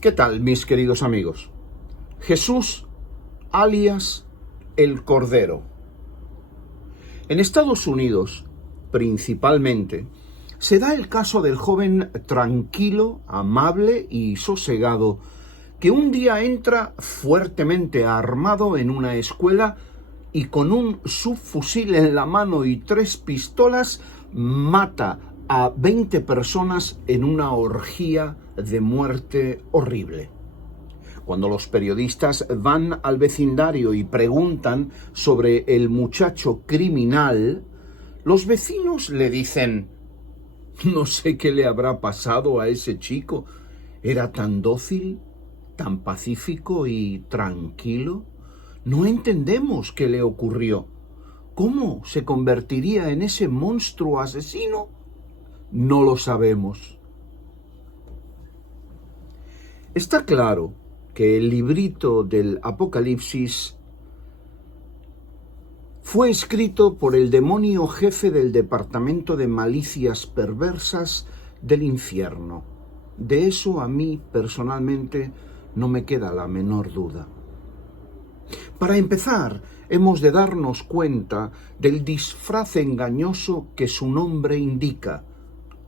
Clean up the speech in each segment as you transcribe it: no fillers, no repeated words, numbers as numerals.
¿Qué tal, mis queridos amigos? Jesús, alias el Cordero. En Estados Unidos, principalmente, se da el caso del joven tranquilo, amable y sosegado que un día entra fuertemente armado en una escuela y con un subfusil en la mano y 3 pistolas mata a 20 personas en una orgía de muerte horrible. Cuando los periodistas van al vecindario y preguntan sobre el muchacho criminal, los vecinos le dicen: no sé qué le habrá pasado a ese chico. Era tan dócil, tan pacífico y tranquilo. No entendemos qué le ocurrió. ¿Cómo se convertiría en ese monstruo asesino? No lo sabemos. Está claro que el librito del Apocalipsis fue escrito por el demonio jefe del departamento de malicias perversas del infierno. De eso a mí personalmente no me queda la menor duda. Para empezar, hemos de darnos cuenta del disfraz engañoso que su nombre indica,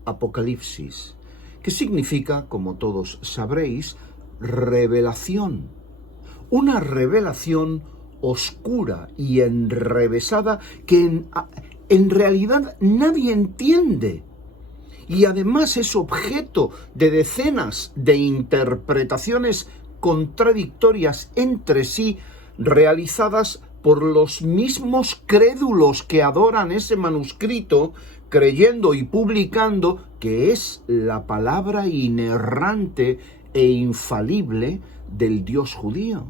Apocalipsis, que significa, como todos sabréis, revelación. Una revelación oscura y enrevesada que en realidad nadie entiende. Y además es objeto de decenas de interpretaciones contradictorias entre sí, realizadas por los mismos crédulos que adoran ese manuscrito, creyendo y publicando que es la palabra inerrante e infalible del Dios judío.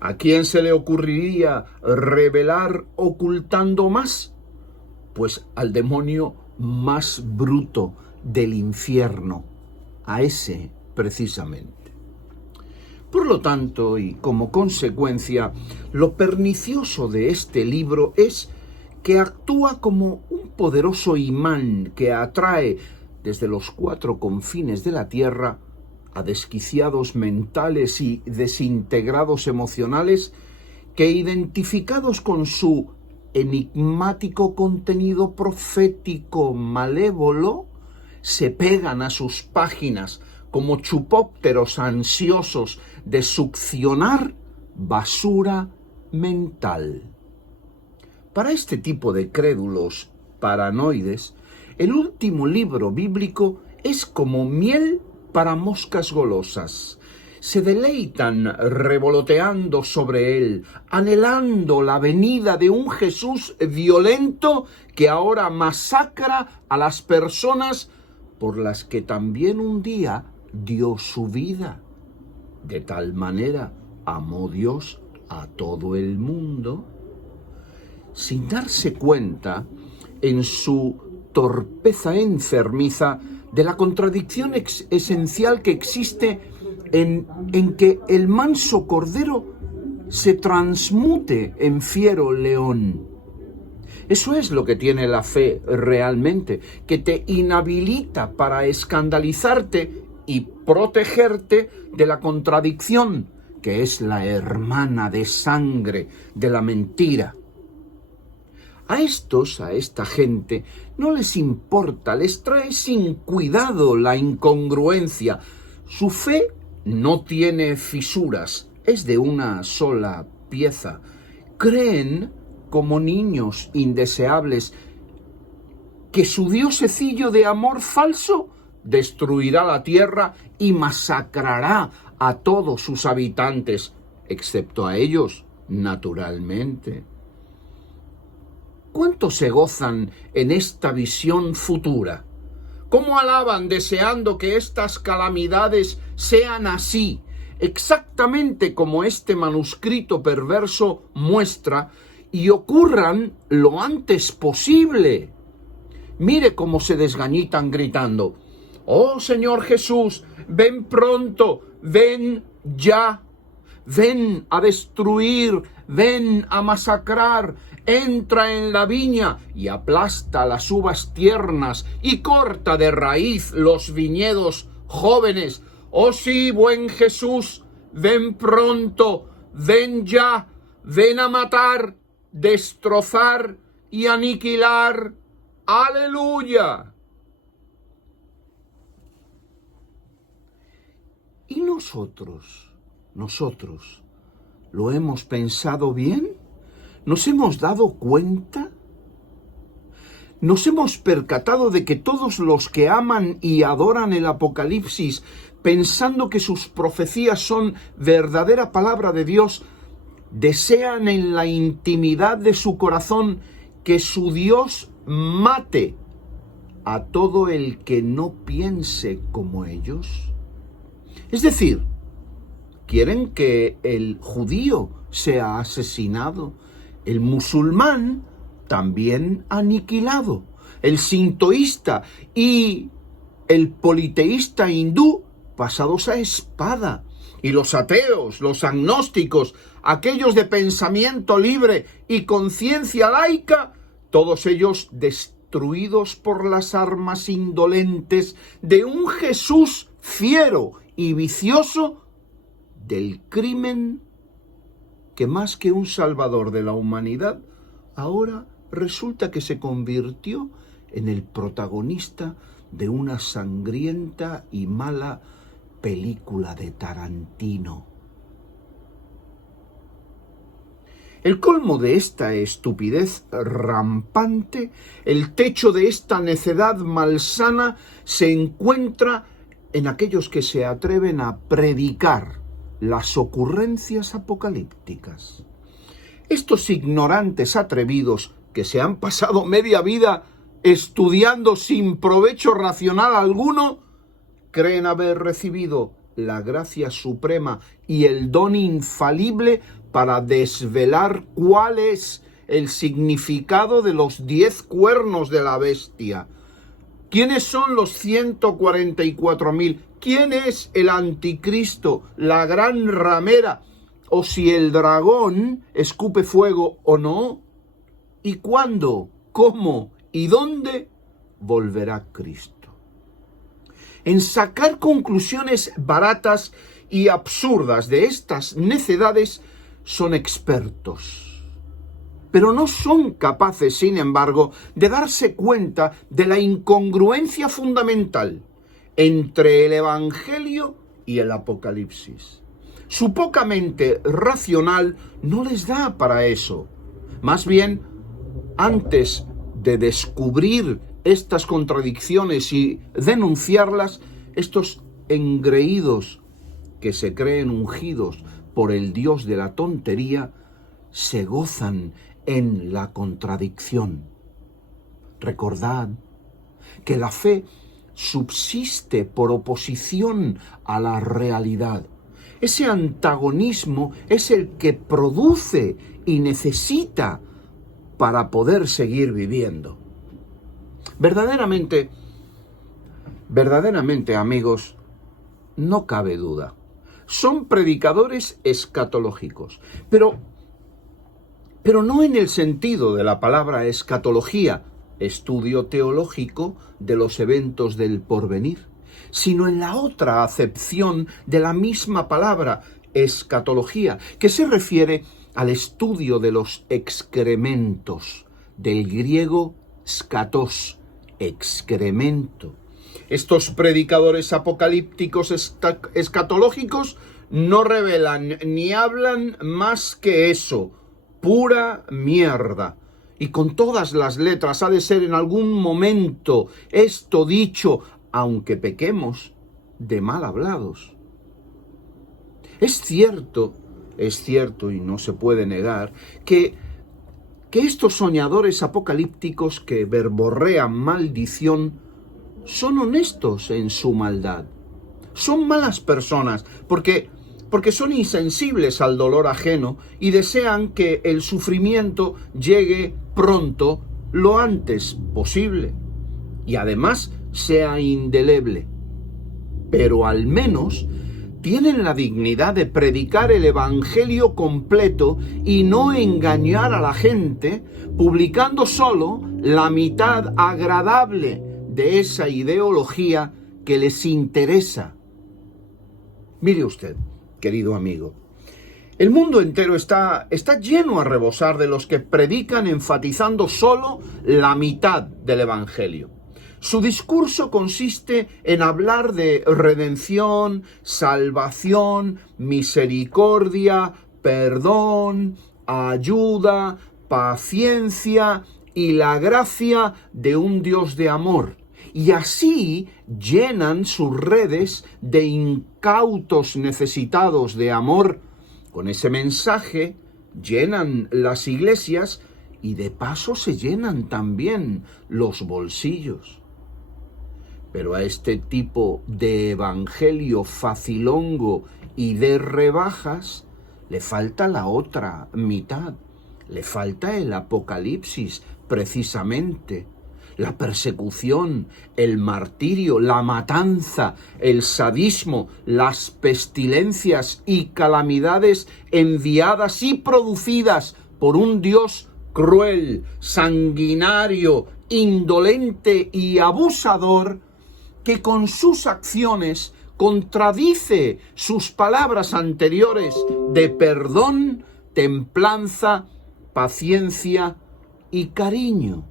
¿A quién se le ocurriría revelar ocultando más? Pues al demonio más bruto del infierno, a ese precisamente. Por lo tanto, y como consecuencia, lo pernicioso de este libro es que actúa como un poderoso imán que atrae desde los 4 confines de la tierra a desquiciados mentales y desintegrados emocionales que, identificados con su enigmático contenido profético malévolo, se pegan a sus páginas como chupópteros ansiosos de succionar basura mental. Para este tipo de crédulos paranoides, el último libro bíblico es como miel para moscas golosas. Se deleitan revoloteando sobre él, anhelando la venida de un Jesús violento que ahora masacra a las personas por las que también un día dio su vida. De tal manera amó Dios a todo el mundo, sin darse cuenta, en su torpeza enfermiza, de la contradicción esencial que existe en que el manso cordero se transmute en fiero león. Eso es lo que tiene la fe realmente, que te inhabilita para escandalizarte y protegerte de la contradicción, que es la hermana de sangre de la mentira. A esta gente, no les importa, les trae sin cuidado la incongruencia. Su fe no tiene fisuras, es de una sola pieza. Creen, como niños indeseables, que su diosecillo de amor falso destruirá la tierra y masacrará a todos sus habitantes, excepto a ellos, naturalmente. ¿Cuánto se gozan en esta visión futura? ¿Cómo alaban deseando que estas calamidades sean así, exactamente como este manuscrito perverso muestra, y ocurran lo antes posible? Mire cómo se desgañitan gritando: ¡oh Señor Jesús, ven pronto, ven ya! Ven a destruir, ven a masacrar, entra en la viña y aplasta las uvas tiernas y corta de raíz los viñedos jóvenes. Oh sí, buen Jesús, ven pronto, ven ya, ven a matar, destrozar y aniquilar. ¡Aleluya! ¿Y nosotros, lo hemos pensado bien? ¿Nos hemos dado cuenta? ¿Nos hemos percatado de que todos los que aman y adoran el Apocalipsis, pensando que sus profecías son verdadera palabra de Dios, desean en la intimidad de su corazón que su Dios mate a todo el que no piense como ellos? Es decir, quieren que el judío sea asesinado, el musulmán también aniquilado, el sintoísta y el politeísta hindú pasados a espada, y los ateos, los agnósticos, aquellos de pensamiento libre y conciencia laica, todos ellos destruidos por las armas indolentes de un Jesús fiero y vicioso del crimen, que más que un salvador de la humanidad, ahora resulta que se convirtió en el protagonista de una sangrienta y mala película de Tarantino. El colmo de esta estupidez rampante, el techo de esta necedad malsana, se encuentra en aquellos que se atreven a predicar las ocurrencias apocalípticas. Estos ignorantes atrevidos que se han pasado media vida estudiando sin provecho racional alguno, creen haber recibido la gracia suprema y el don infalible para desvelar cuál es el significado de los 10 cuernos de la bestia. ¿Quiénes son los 144.000? ¿Quién es el anticristo, la gran ramera? ¿O si el dragón escupe fuego o no? ¿Y cuándo, cómo y dónde volverá Cristo? En sacar conclusiones baratas y absurdas de estas necedades son expertos, pero no son capaces, sin embargo, de darse cuenta de la incongruencia fundamental entre el Evangelio y el Apocalipsis. Su poca mente racional no les da para eso. Más bien, antes de descubrir estas contradicciones y denunciarlas, estos engreídos que se creen ungidos por el Dios de la tontería, se gozan en la contradicción. Recordad que la fe subsiste por oposición a la realidad. Ese antagonismo es el que produce y necesita para poder seguir viviendo. Verdaderamente, amigos, no cabe duda. Son predicadores escatológicos, pero no en el sentido de la palabra escatología, estudio teológico de los eventos del porvenir, sino en la otra acepción de la misma palabra, escatología, que se refiere al estudio de los excrementos, del griego skatos, excremento. Estos predicadores apocalípticos escatológicos no revelan ni hablan más que eso, pura mierda. Y con todas las letras ha de ser en algún momento esto dicho, aunque pequemos de mal hablados. Es cierto y no se puede negar que estos soñadores apocalípticos que verborrean maldición son honestos en su maldad. Son malas personas porque son insensibles al dolor ajeno y desean que el sufrimiento llegue pronto, lo antes posible, y además sea indeleble. Pero al menos tienen la dignidad de predicar el evangelio completo y no engañar a la gente, publicando solo la mitad agradable de esa ideología que les interesa. Mire usted, querido amigo, el mundo entero está lleno a rebosar de los que predican enfatizando solo la mitad del Evangelio. Su discurso consiste en hablar de redención, salvación, misericordia, perdón, ayuda, paciencia y la gracia de un Dios de amor. Y así llenan sus redes de incautos necesitados de amor. Con ese mensaje llenan las iglesias y de paso se llenan también los bolsillos. Pero a este tipo de evangelio facilongo y de rebajas le falta la otra mitad, le falta el Apocalipsis precisamente. La persecución, el martirio, la matanza, el sadismo, las pestilencias y calamidades enviadas y producidas por un Dios cruel, sanguinario, indolente y abusador, que con sus acciones contradice sus palabras anteriores de perdón, templanza, paciencia y cariño.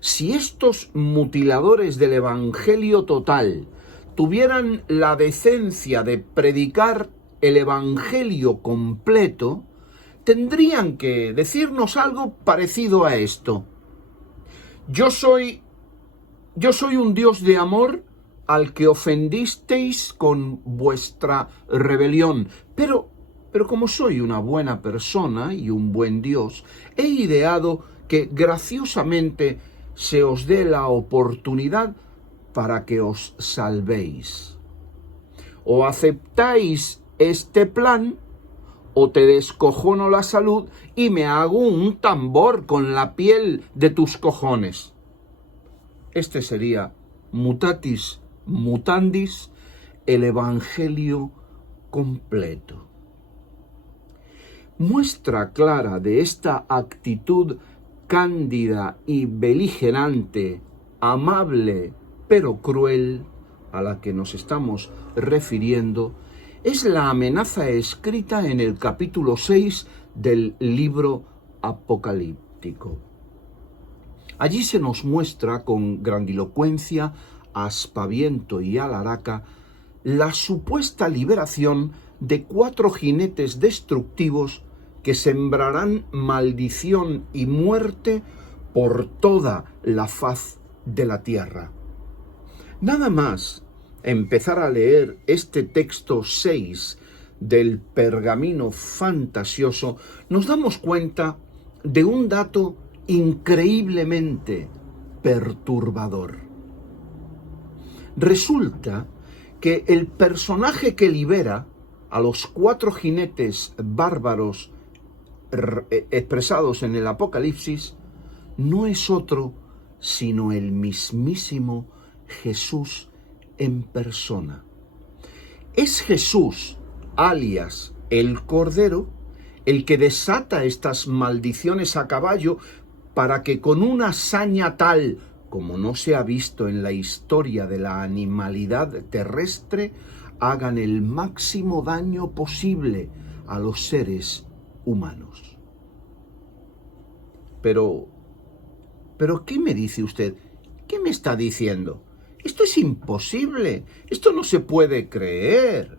Si estos mutiladores del Evangelio total tuvieran la decencia de predicar el Evangelio completo, tendrían que decirnos algo parecido a esto. Yo soy un Dios de amor al que ofendisteis con vuestra rebelión, pero como soy una buena persona y un buen Dios, he ideado que graciosamente se os dé la oportunidad para que os salvéis. O aceptáis este plan, o te descojono la salud y me hago un tambor con la piel de tus cojones. Este sería, mutatis mutandis, el Evangelio completo. Muestra clara de esta actitud cándida y beligerante, amable pero cruel, a la que nos estamos refiriendo, es la amenaza escrita en el capítulo 6 del libro apocalíptico. Allí se nos muestra con grandilocuencia, aspaviento y alaraca la supuesta liberación de 4 jinetes destructivos que sembrarán maldición y muerte por toda la faz de la tierra. Nada más empezar a leer este texto 6 del pergamino fantasioso, nos damos cuenta de un dato increíblemente perturbador. Resulta que el personaje que libera a los 4 jinetes bárbaros expresados en el Apocalipsis no es otro sino el mismísimo Jesús en persona. Es Jesús, alias el Cordero, el que desata estas maldiciones a caballo para que con una saña tal como no se ha visto en la historia de la animalidad terrestre, hagan el máximo daño posible a los seres humanos. Pero, ¿qué me dice usted? ¿Qué me está diciendo? Esto es imposible, esto no se puede creer.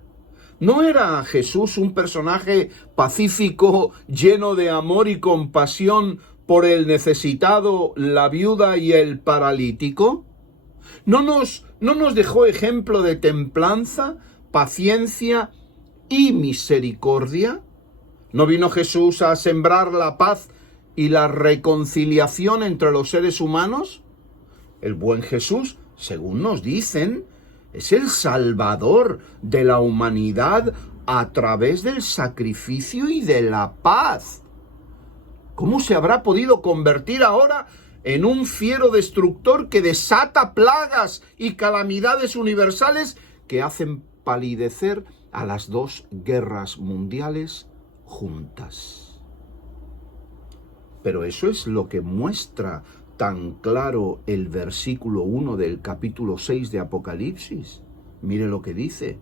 ¿No era Jesús un personaje pacífico, lleno de amor y compasión por el necesitado, la viuda y el paralítico? ¿No nos dejó ejemplo de templanza, paciencia y misericordia? ¿No vino Jesús a sembrar la paz y la reconciliación entre los seres humanos? El buen Jesús, según nos dicen, es el Salvador de la humanidad a través del sacrificio y de la paz. ¿Cómo se habrá podido convertir ahora en un fiero destructor que desata plagas y calamidades universales que hacen palidecer a las 2 guerras mundiales juntas? Pero eso es lo que muestra tan claro el versículo 1 del capítulo 6 de Apocalipsis. Mire lo que dice: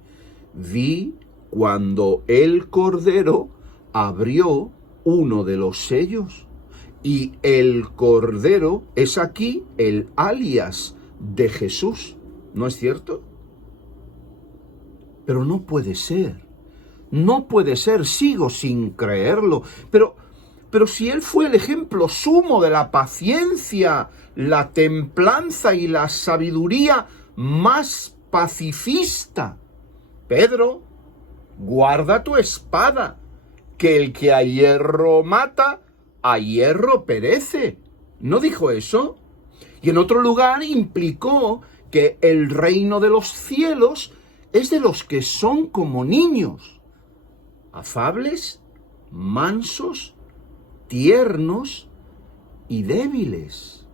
vi cuando el Cordero abrió uno de los sellos. Y el Cordero es aquí el alias de Jesús, ¿no es cierto? Pero no puede ser, sigo sin creerlo. Pero si él fue el ejemplo sumo de la paciencia, la templanza y la sabiduría más pacifista. Pedro, guarda tu espada, que el que a hierro mata, a hierro perece. ¿No dijo eso? Y en otro lugar implicó que el reino de los cielos es de los que son como niños, afables, mansos, tiernos y débiles.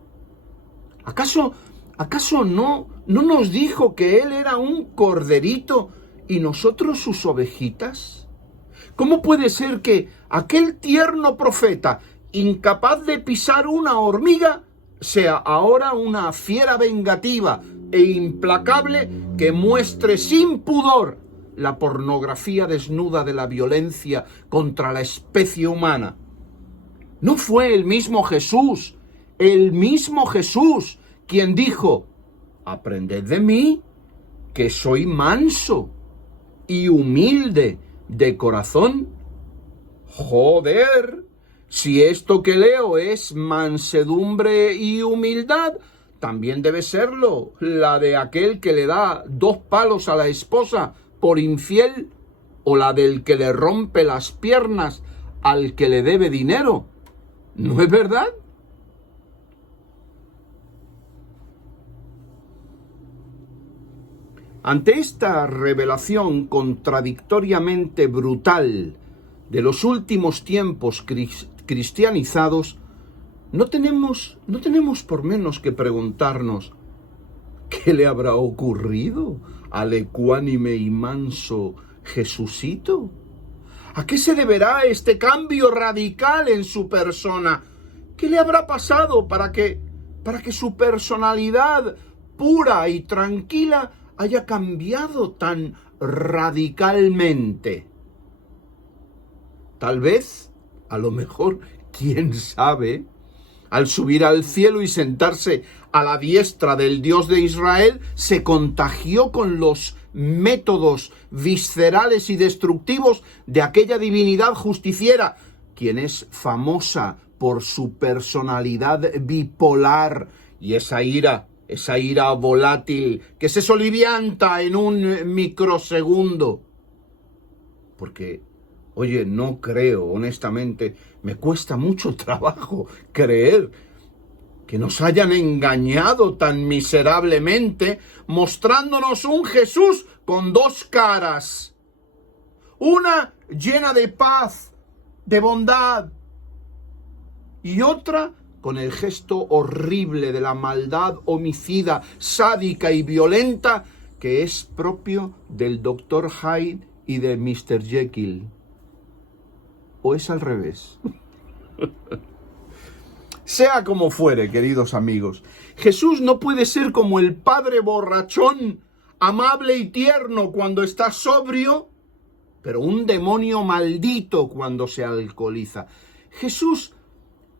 ¿Acaso no nos dijo que él era un corderito y nosotros sus ovejitas? ¿Cómo puede ser que aquel tierno profeta, incapaz de pisar una hormiga, sea ahora una fiera vengativa e implacable que muestre sin pudor la pornografía desnuda de la violencia contra la especie humana? ¿No fue el mismo Jesús, quien dijo: aprended de mí, que soy manso y humilde de corazón? Joder, si esto que leo es mansedumbre y humildad, también debe serlo la de aquel que le da 2 palos a la esposa por infiel, o la del que le rompe las piernas al que le debe dinero. ¿No es verdad? Ante esta revelación contradictoriamente brutal de los últimos tiempos cristianizados, no tenemos por menos que preguntarnos: ¿qué le habrá ocurrido al ecuánime y manso Jesucito? ¿A qué se deberá este cambio radical en su persona? ¿Qué le habrá pasado para que su personalidad pura y tranquila haya cambiado tan radicalmente? Tal vez, a lo mejor, quién sabe, al subir al cielo y sentarse a la diestra del Dios de Israel, se contagió con los métodos viscerales y destructivos de aquella divinidad justiciera, quien es famosa por su personalidad bipolar y esa ira volátil que se solivianta en un microsegundo. Porque, oye, no creo, honestamente, me cuesta mucho trabajo creer que nos hayan engañado tan miserablemente, mostrándonos un Jesús con 2 caras. Una llena de paz, de bondad, y otra con el gesto horrible de la maldad homicida, sádica y violenta que es propio del Dr. Hyde y de Mr. Jekyll. ¿O es al revés? Sea como fuere, queridos amigos, Jesús no puede ser como el padre borrachón, amable y tierno cuando está sobrio, pero un demonio maldito cuando se alcoholiza. Jesús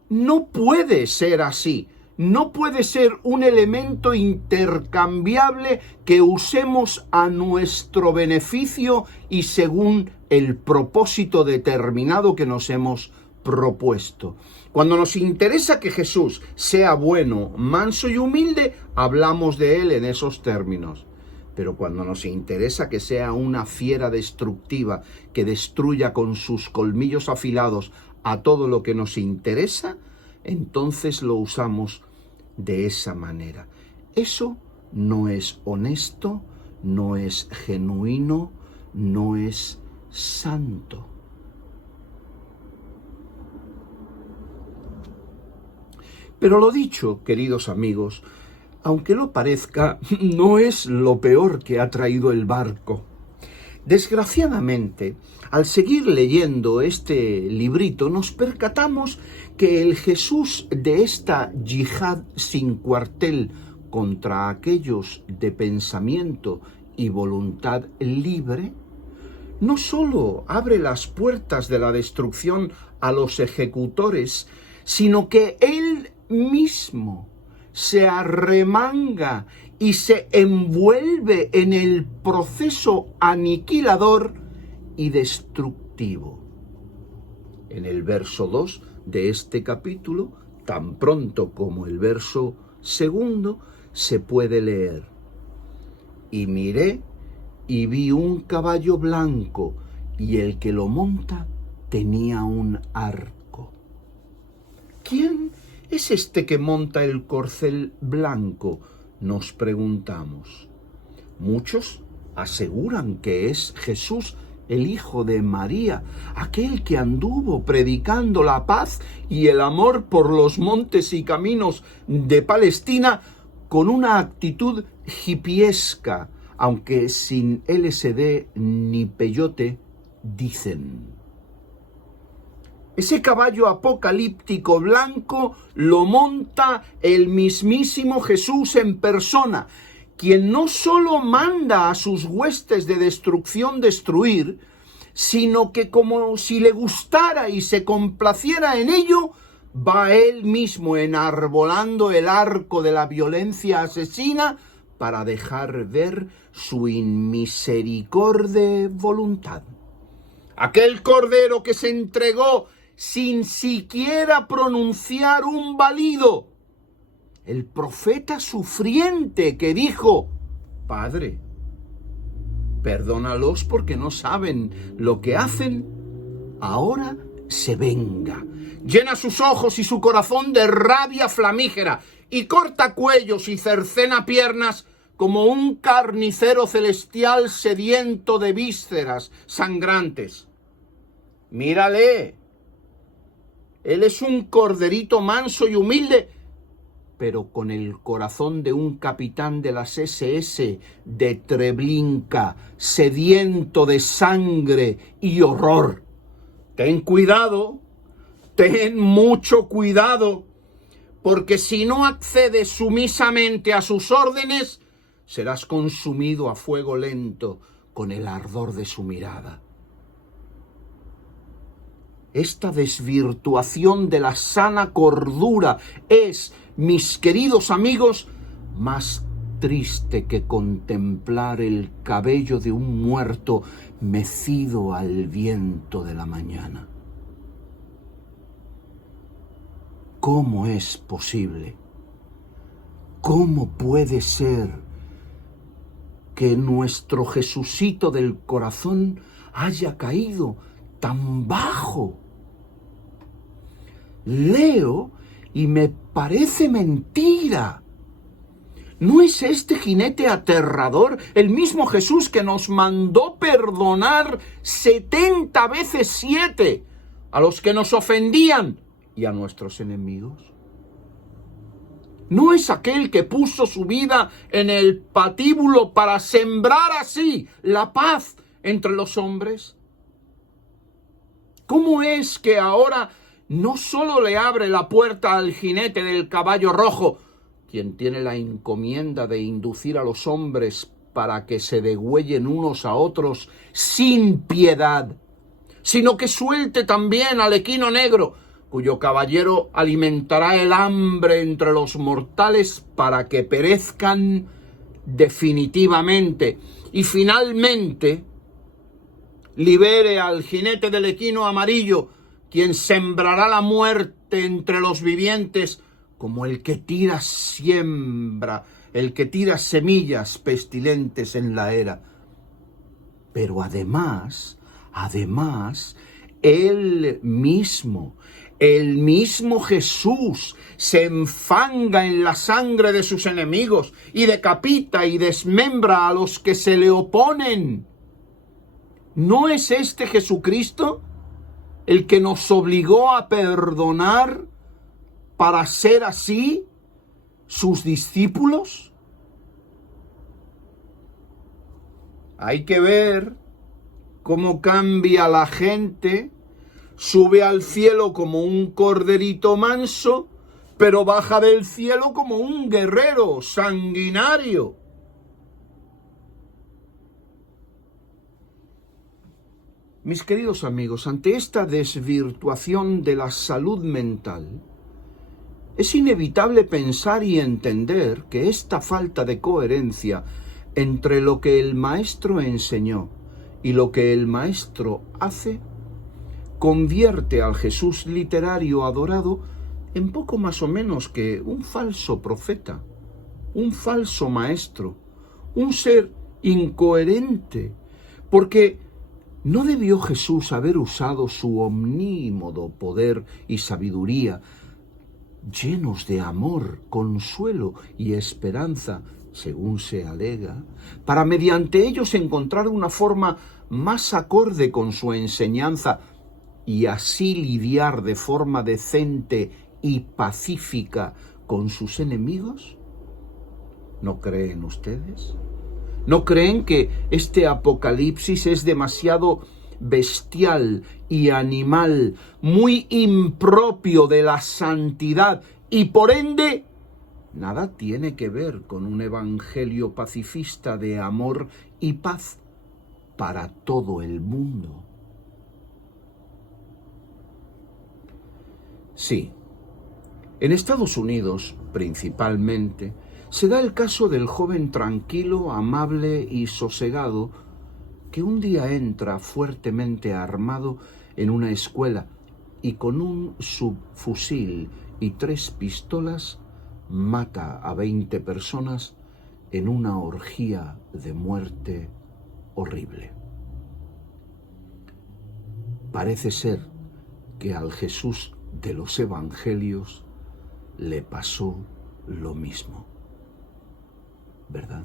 no puede ser así, no puede ser un elemento intercambiable que usemos a nuestro beneficio y según el propósito determinado que nos hemos propuesto. Cuando nos interesa que Jesús sea bueno, manso y humilde, hablamos de él en esos términos. Pero cuando nos interesa que sea una fiera destructiva, que destruya con sus colmillos afilados a todo lo que nos interesa, entonces lo usamos de esa manera. Eso no es honesto, no es genuino, no es santo. Pero lo dicho, queridos amigos, aunque lo parezca, no es lo peor que ha traído el barco. Desgraciadamente, al seguir leyendo este librito, nos percatamos que el Jesús de esta yihad sin cuartel contra aquellos de pensamiento y voluntad libre, no sólo abre las puertas de la destrucción a los ejecutores, sino que él mismo se arremanga y se envuelve en el proceso aniquilador y destructivo. En el verso 2 de este capítulo, tan pronto como el verso 2, se puede leer: y miré y vi un caballo blanco, y el que lo monta tenía un arco. ¿Quién es este que monta el corcel blanco?, nos preguntamos. Muchos aseguran que es Jesús, el hijo de María, aquel que anduvo predicando la paz y el amor por los montes y caminos de Palestina con una actitud hipiesca, aunque sin LSD ni peyote, dicen. Ese caballo apocalíptico blanco lo monta el mismísimo Jesús en persona, quien no solo manda a sus huestes de destrucción destruir, sino que, como si le gustara y se complaciera en ello, va él mismo enarbolando el arco de la violencia asesina para dejar ver su inmisericorde voluntad. Aquel cordero que se entregó sin siquiera pronunciar un balido. El profeta sufriente que dijo: Padre, perdónalos porque no saben lo que hacen. Ahora se venga, llena sus ojos y su corazón de rabia flamígera y corta cuellos y cercena piernas como un carnicero celestial sediento de vísceras sangrantes. Mírale, él es un corderito manso y humilde, pero con el corazón de un capitán de las SS de Treblinka, sediento de sangre y horror. Ten cuidado, ten mucho cuidado, porque si no accedes sumisamente a sus órdenes, serás consumido a fuego lento con el ardor de su mirada. Esta desvirtuación de la sana cordura es, mis queridos amigos, más triste que contemplar el cabello de un muerto mecido al viento de la mañana. ¿Cómo es posible? ¿Cómo puede ser que nuestro Jesucito del corazón haya caído tan bajo? Leo y me parece mentira. ¿No es este jinete aterrador el mismo Jesús que nos mandó perdonar 70 veces 7 a los que nos ofendían y a nuestros enemigos? ¿No es aquel que puso su vida en el patíbulo para sembrar así la paz entre los hombres? ¿Cómo es que ahora no solo le abre la puerta al jinete del caballo rojo, quien tiene la encomienda de inducir a los hombres para que se degüellen unos a otros sin piedad, sino que suelte también al equino negro, cuyo caballero alimentará el hambre entre los mortales para que perezcan definitivamente, y finalmente libere al jinete del equino amarillo, quien sembrará la muerte entre los vivientes como el que tira semillas pestilentes en la era. Pero además, el mismo Jesús se enfanga en la sangre de sus enemigos y decapita y desmembra a los que se le oponen. ¿No es este Jesucristo el que nos obligó a perdonar para ser así sus discípulos? Hay que ver cómo cambia la gente. Sube al cielo como un corderito manso, pero baja del cielo como un guerrero sanguinario. Mis queridos amigos, ante esta desvirtuación de la salud mental, es inevitable pensar y entender que esta falta de coherencia entre lo que el maestro enseñó y lo que el maestro hace, convierte al Jesús literario adorado en poco más o menos que un falso profeta, un falso maestro, un ser incoherente, porque ¿no debió Jesús haber usado su omnímodo poder y sabiduría, llenos de amor, consuelo y esperanza, según se alega, para mediante ellos encontrar una forma más acorde con su enseñanza y así lidiar de forma decente y pacífica con sus enemigos? ¿No creen ustedes? ¿No creen que este apocalipsis es demasiado bestial y animal, muy impropio de la santidad y por ende nada tiene que ver con un evangelio pacifista de amor y paz para todo el mundo? Sí, en Estados Unidos, principalmente, se da el caso del joven tranquilo, amable y sosegado que un día entra fuertemente armado en una escuela y con un subfusil y 3 pistolas mata a 20 personas en una orgía de muerte horrible. Parece ser que al Jesús de los Evangelios le pasó lo mismo, ¿verdad?